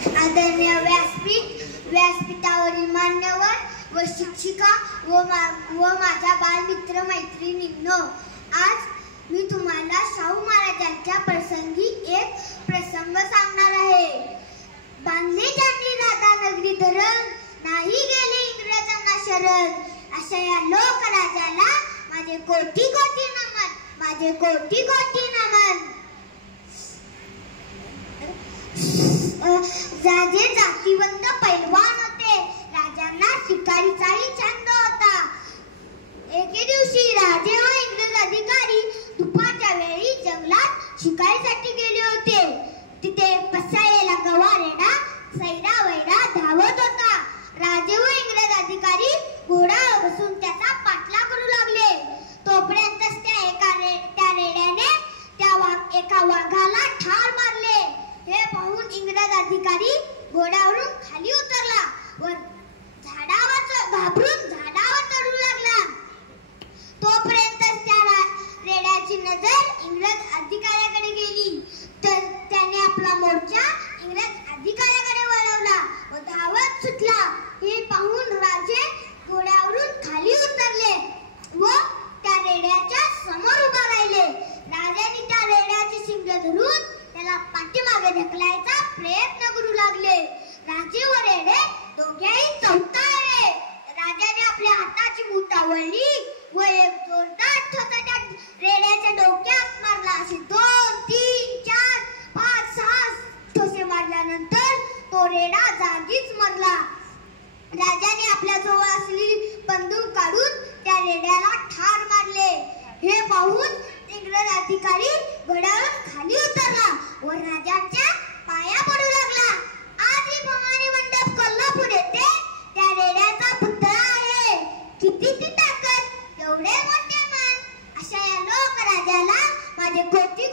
आदरणीय व्यासपीठावरील मान्यवर व शिक्षिका व माझा बालमित्र मैत्रिणींनो, आज मी तुम्हाला शाहू महाराजांच्या प्रसंगी एक प्रसंग सांगणार आहे. बांधले ज्यांनी राधानगरी धरण, नाही गेले इंग्रजांना शरण, अशा या लोकराजाला माझे कोटी कोटी नमन, माझे कोटी कोटी नमन. राजे जातीवंत पैलवान होते. राजांना शिकारीचाही छंद होता. एके दिवशी राजे व इंग्रज अधिकारी दुपारच्या वेळी जंगलात शिकारीसाठी गेले होते. तिथे पसायला गवारेडा सैरा वैरा धावत होता. राजे व इंग्रज अधिकारी घोड्यावर बसून त्याचा पाठलाग करू लागले. तोपर्यंतच त्या रेड्याने एका वाघाला ठार मारले. हे पाहून इंग्रज अधिकारी घोड्यावरून खाली उतरला व घाबरून झाडावर चढू लागला. तोपर्यंत त्या रेड्याची नजर इंग्रज अधिकाऱ्याकडे गेली. तर त्याने आपला मोर्चा इंग्रज अधिकाऱ्याकडे वळवला व धावत सुटला. हे पाहून राजे घोड्यावरून खाली उतरले व त्या रेड्याच्या समोर उभा राहिले. राजाने त्या रेड्याची शिंग धरून त्याला पाठीमागे ढकलायचा प्रयत्न करू लागले. राजे व रेडे दोघेही चौताळले. राजाने आपल्या हाताची मुठा वळली व एक जोरदार ठोसा त्या रेड्याच्या डोक्यात मारला. असे 2, 3, 4, 5, 6 ठोसे मारल्यानंतर तो रेडा जागीच मरला. राजाने आपल्या जवळ असलेली बंदूक काढून त्या रेड्याला ठार मारले. हे पाहून इंग्रज अधिकारी घोड्यावरून खाली उतरला व राजाच्या पाया पडू लागला. आज ही भवानी मंडप कोल्हापूर येथे त्या रेड्याचा पुतळा आहे. किती ती ताकद, एवढे मोठे मन, अशा या लोकराजाला माझे कोटी